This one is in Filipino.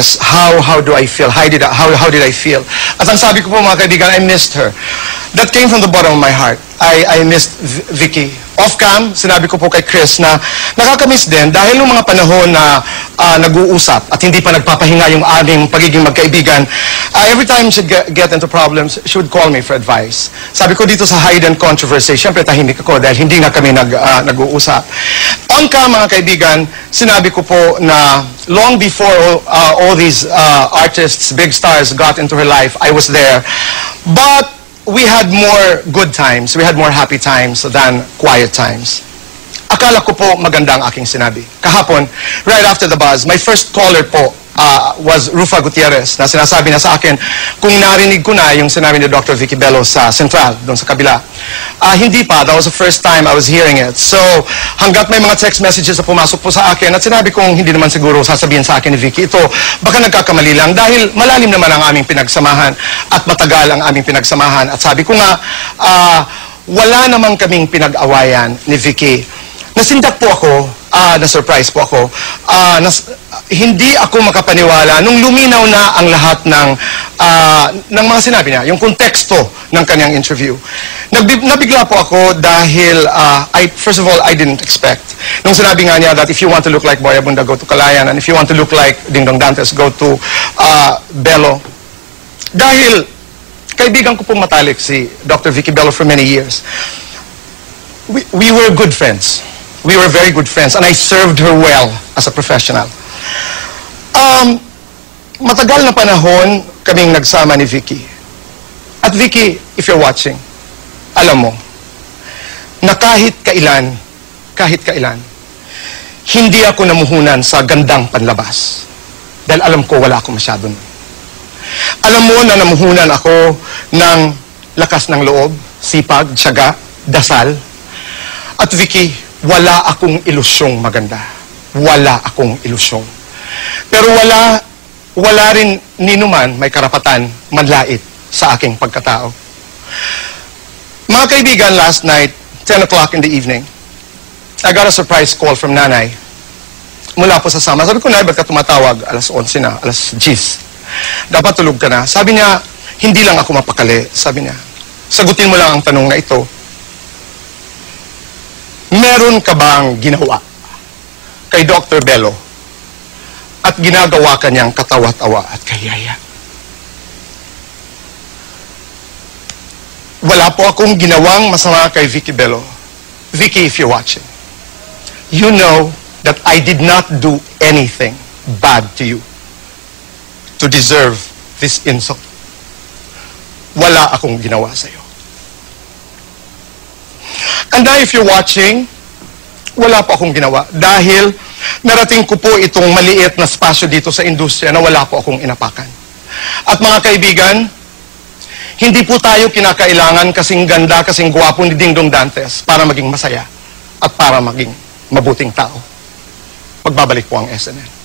express how do I feel, how did I feel. At ang sabi ko po mga kaibigan, I missed her. That came from the bottom of my heart. I missed Vicky. Off-cam, sinabi ko po kay Chris na nakakamiss din dahil nung mga panahon na nag-uusap at hindi pa nagpapahinga yung aming pagiging magkaibigan, every time she'd get into problems, she would call me for advice. Sabi ko dito sa Hidden Controversy, syempre tahimik ako dahil hindi nga kami nag-uusap. On-cam mga kaibigan, sinabi ko po na long before all these artists, big stars got into her life, I was there. But we had more good times, we had more happy times than quiet times. Akala ko po maganda ang aking sinabi. Kahapon, right after the buzz, my first caller po was Rufa Gutierrez na sinasabi na sa akin kung narinig ko na yung sinabi ni Dr. Vicky Bello sa Central, doon sa kabila. Hindi pa, that was the first time I was hearing it. So, hanggat may mga text messages na pumasok po sa akin at sinabi kong hindi naman siguro sasabihin sa akin ni Vicky, ito, baka nagkakamali lang dahil malalim naman ang aming pinagsamahan at matagal ang aming pinagsamahan. At sabi ko nga, wala namang kaming pinag-awayan ni Vicky. Nasindak po ako, na-surprise po ako, hindi ako makapaniwala nung luminaw na ang lahat ng mga sinabi niya, yung konteksto ng kanyang interview. Nabigla po ako dahil, first of all, I didn't expect. Nung sinabi nga niya that if you want to look like Boy Abunda, go to Calayan, and if you want to look like Ding Dong Dantes, go to Bello. Dahil kaibigan ko pong matalik si Dr. Vicky Bello for many years. We were good friends. We were very good friends, and I served her well as a professional. Matagal na panahon kaming nagsama ni Vicky. At Vicky, if you're watching, alam mo, na kahit kailan, hindi ako namuhunan sa gandang panlabas. Dahil alam ko wala ako masyado nun. Alam mo na namuhunan ako ng lakas ng loob, sipag, tiyaga, dasal. At Vicky, wala akong ilusyong maganda. Wala akong ilusyong. Pero wala rin ninuman may karapatan manlait sa aking pagkatao. Mga kaibigan, last night, 10 o'clock in the evening, I got a surprise call from nanay. Mula po sa sama. Sabi ko, Nay, ba't ka tumatawag? Alas 11 na, alas 10. Dapat tulog ka na. Sabi niya, hindi lang ako mapakali. Sabi niya, sagutin mo lang ang tanong na ito. Meron ka bang ginawa kay Dr. Bello at ginagawa ka niyang katawa-tawa at kayaya? Wala po akong ginawang masama kay Vicky Bello. Vicky, if you're watching, you know that I did not do anything bad to you to deserve this insult. Wala akong ginawa sa'yo. And now, if you're watching, wala po akong ginawa. Dahil narating ko po itong maliit na spasyo dito sa industriya na wala po akong inapakan. At mga kaibigan, hindi po tayo kinakailangan kasing ganda, kasing gwapo ni Ding Dong Dantes para maging masaya at para maging mabuting tao. Magbabalik po ang SNN.